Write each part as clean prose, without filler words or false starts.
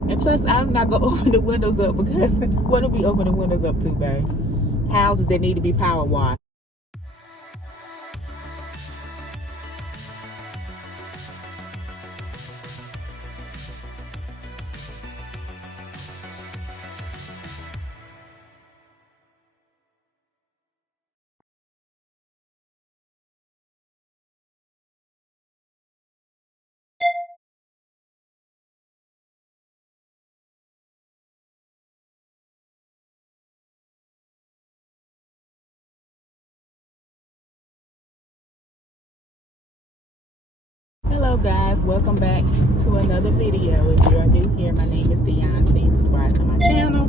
And plus, I'm not going to open the windows up because what do we open the windows up to, babe? Houses that need to be power washed. Hello guys, welcome back to another video. If you're new here, my name is Dionne. Please subscribe to my channel.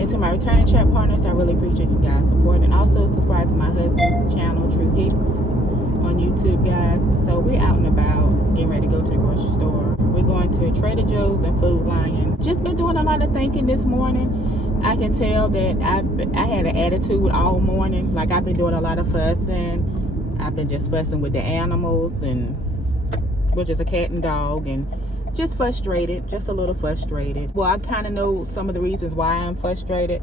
And to my returning chat partners, I really appreciate you guys supporting. And also subscribe to my husband's channel, True Hicks, on YouTube, guys. So we're out and about, getting ready to go to the grocery store. We're going to Trader Joe's and Food Lion. Just been doing a lot of thinking this morning. I can tell that I had an attitude all morning. Like I've been doing a lot of fussing. I've been just fussing with the animals, and which is a cat and dog, and just frustrated, just a little frustrated. Well, I kind of know some of the reasons why I'm frustrated.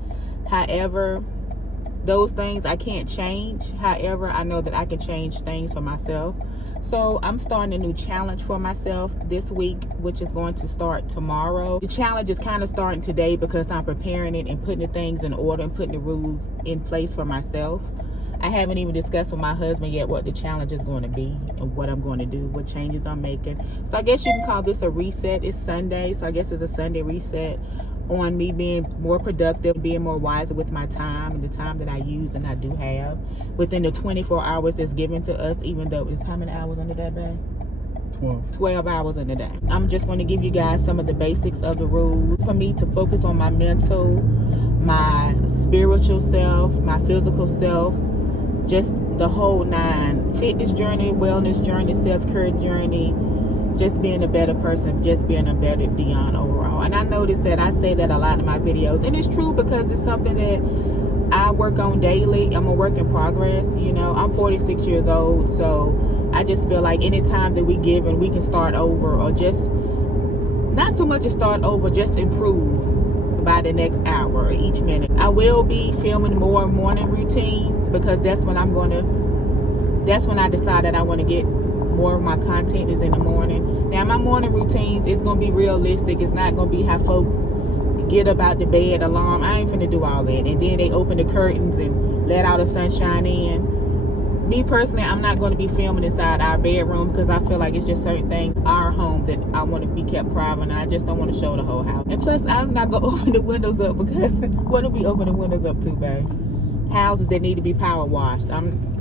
However, those things I can't change. However, I know that I can change things for myself. So I'm starting a new challenge for myself this week, which is going to start tomorrow. The challenge is kind of starting today because I'm preparing it and putting the things in order and putting the rules in place for myself. I haven't even discussed with my husband yet what the challenge is going to be and what I'm going to do, what changes I'm making. So I guess you can call this a reset. It's Sunday, so I guess it's a Sunday reset on me being more productive, being more wiser with my time and the time that I use and I do have within the 24 hours that's given to us, even though it's how many hours in the day, babe? 12 hours in the day. I'm just going to give you guys some of the basics of the rules for me to focus on my mental, my spiritual self, my physical self, just the whole nine. Fitness journey, wellness journey, self-care journey, just being a better person, just being a better Dionne overall. And I noticed that I say that a lot in my videos, and it's true because it's something that I work on daily. I'm a work in progress. You know, I'm 46 years old, so I just feel like anytime that we give and we can start over, or just not so much to start over, just improve by the next hour or each minute. I will be filming more morning routines because that's when I decide that I want to get more of my content is in the morning. Now my morning routines is going to be realistic. It's not going to be how folks get up out the bed, alarm. I ain't finna do all that. And then they open the curtains and let all the sunshine in. Me personally, I'm not going to be filming inside our bedroom because I feel like it's just certain things, our home, that I want to be kept private, and I just don't want to show the whole house. And plus, I'm not going to open the windows up because what do we open the windows up to, babe? Houses that need to be power washed.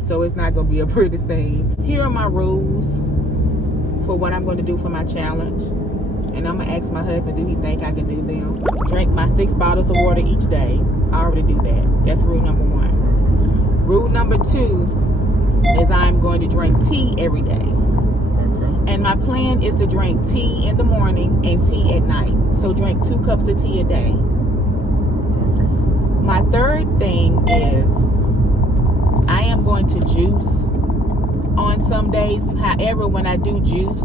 So it's not going to be a pretty scene. Here are my rules for what I'm going to do for my challenge. And I'm going to ask my husband, do he think I can do them? Drink my 6 bottles of water each day. I already do that. That's rule number 1. Rule number 2 is I'm going to drink tea every day. And my plan is to drink tea in the morning and tea at night. So drink 2 cups of tea a day. My third thing is I am going to juice on some days. However, when I do juice,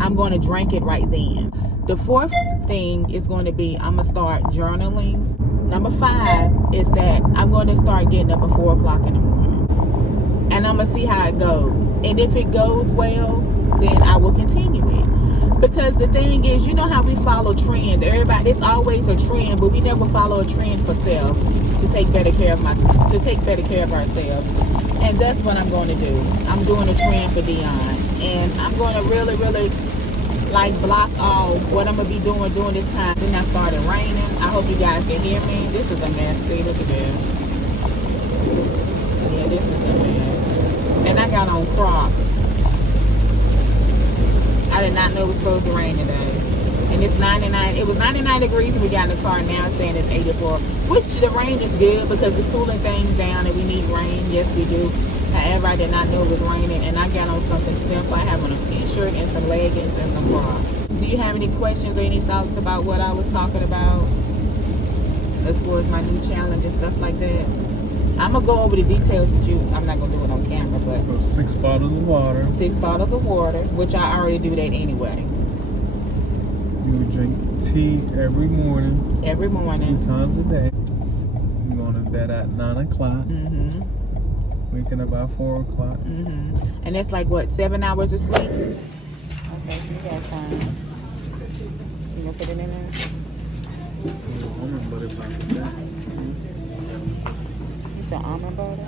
I'm going to drink it right then. The fourth thing is going to be I'm going to start journaling. Number 5 is that I'm going to start getting up at 4 o'clock in the morning. And I'm going to see how it goes. And if it goes well, then I will continue it. Because the thing is, you know how we follow trends. Everybody, it's always a trend, but we never follow a trend for self to take better care of ourselves. And that's what I'm going to do. I'm doing a trend for Dionne. And I'm going to really, really like block off what I'm going to be doing during this time. Then I started raining. I hope you guys can hear me. This is a mess. See, look at this. Yeah, this is a mess. And I got on Crocs. I did not know it was supposed to rain today. And it's 99. It was 99 degrees when we got in the car. Now it's saying it's 84. Which the rain is good because it's cooling things down and we need rain. Yes, we do. However, I did not know it was raining. And I got on something simple. I have on a t-shirt and some leggings and some Crocs. Do you have any questions or any thoughts about what I was talking about as far as my new challenge and stuff like that? I'm going to go over the details with you. I'm not going to do it on camera, but... So 6 bottles of water. 6 bottles of water, which I already do that anyway. You would drink tea every morning. Every morning. 2 times a day. I'm going to bed at 9 o'clock. Waking up about 4 o'clock. And that's like what, 7 hours of sleep? Okay, so you got time. You gonna put it in there? Almond butter about that. You said almond butter?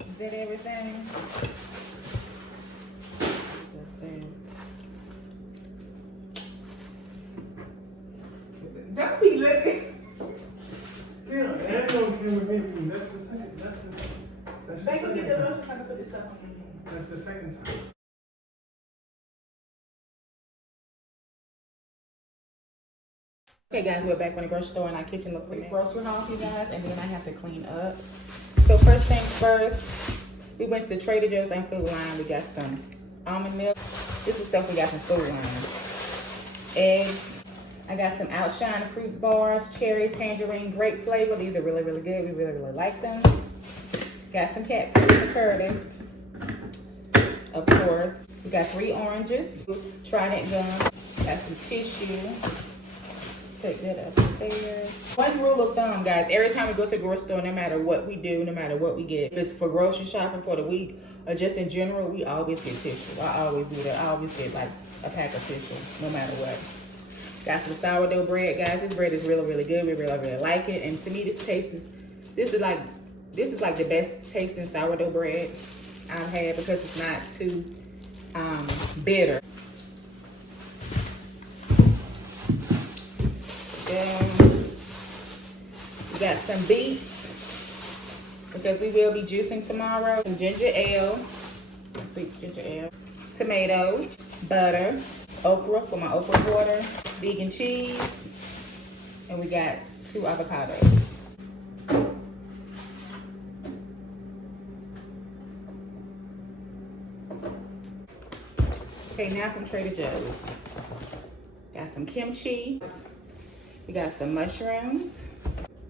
Is that everything? Don't be looking. Yeah, that don't come with me. That's the second. That's the second time. That's the second time. Okay guys, we're back from the grocery store and our kitchen looks like grocery haul for you guys, and then I have to clean up. So first things first, we went to Trader Joe's and Food Line. We got some almond milk. This is stuff we got from Food Line. Eggs. I got some Outshine fruit bars, cherry, tangerine, grape flavor. These are really, really good. We really, really like them. Got some cat food for Curtis. Of course. We got 3 oranges, Trident gum. Got some tissue. Take that upstairs. One rule of thumb, guys, every time we go to the grocery store, no matter what we do, no matter what we get, if it's for grocery shopping for the week or just in general, we always get tissue. I always do that. I always get like a pack of tissue, no matter what. Got some sourdough bread, guys. This bread is really, really good. We really, really like it. And to me, this is like the best tasting sourdough bread I've had because it's not too bitter. Then we got some beef because we will be juicing tomorrow. Some ginger ale, sweet ginger ale, tomatoes, butter, okra for my okra water, vegan cheese, and we got 2 avocados. Okay, now from Trader Joe's. Got some kimchi. We got some mushrooms,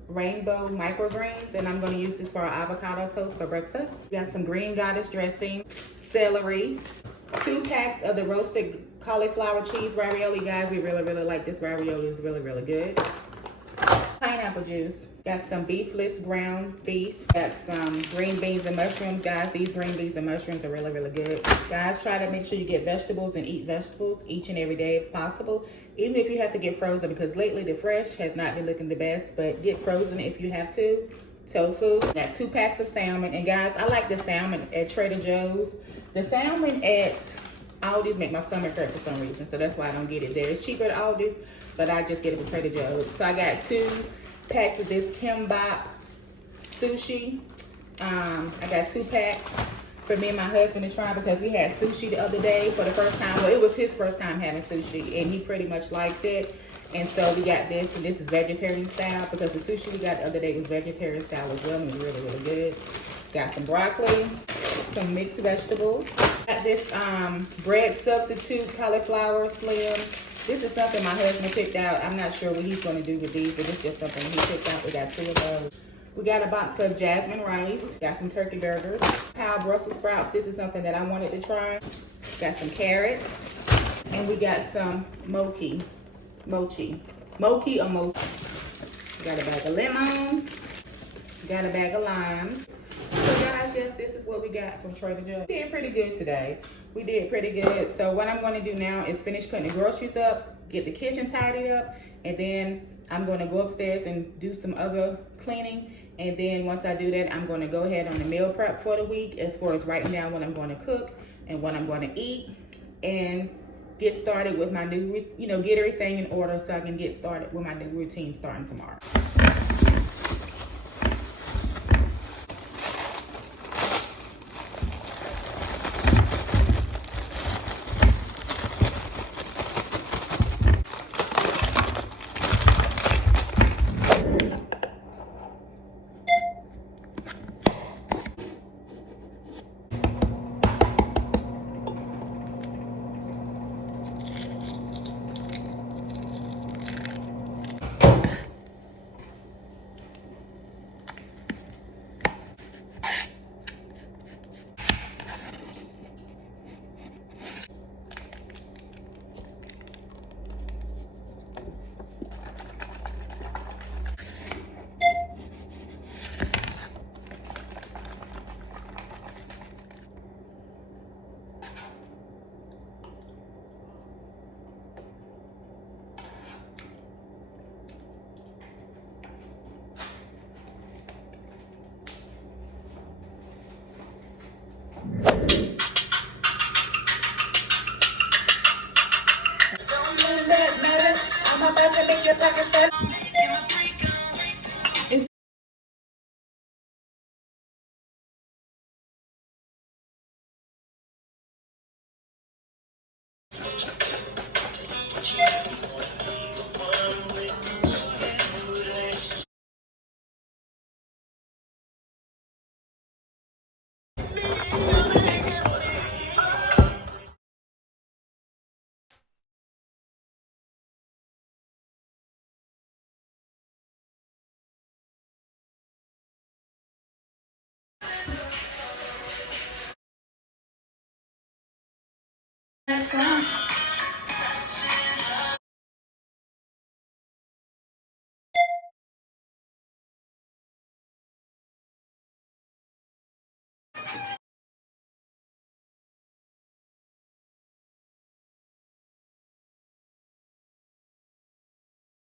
rainbow microgreens, and I'm gonna use this for our avocado toast for breakfast. We got some green goddess dressing, celery, 2 packs of the roasted cauliflower cheese ravioli, guys. We really, really like this ravioli. It's really, really good. Pineapple juice. Got some beefless ground beef. Got some green beans and mushrooms, guys. These green beans and mushrooms are really, really good. Guys, try to make sure you get vegetables and eat vegetables each and every day if possible. Even if you have to get frozen, because lately the fresh has not been looking the best, but get frozen if you have to. Tofu. Got 2 packs of salmon. And guys, I like the salmon at Trader Joe's. The salmon at Aldi's make my stomach hurt for some reason, so that's why I don't get it there. It's cheaper at Aldi's, but I just get it from Trader Joe's. So I got 2 packs of this kimbap sushi. I got 2 packs for me and my husband to try because we had sushi the other day for the first time. Well, it was his first time having sushi, and he pretty much liked it. And so we got this, and this is vegetarian style because the sushi we got the other day was vegetarian style as well, and it was really, really good. Got some broccoli, some mixed vegetables. Got this bread substitute cauliflower slim. This is something my husband picked out. I'm not sure what he's going to do with these, but it's just something he picked out. We got 3 of those. We got a box of jasmine rice. Got some turkey burgers. How Brussels sprouts. This is something that I wanted to try. Got some carrots. And we got some mochi. Mochi or mochi. Got a bag of lemons. Got a bag of limes. So guys, yes, this is what we got from Trader Joe's. We did pretty good today. We did pretty good. So what I'm going to do now is finish putting the groceries up, get the kitchen tidied up, and then I'm going to go upstairs and do some other cleaning. And then once I do that, I'm going to go ahead on the meal prep for the week as far as writing down what I'm going to cook and what I'm going to eat, and get started with my new, get everything in order so I can get started with my new routine starting tomorrow.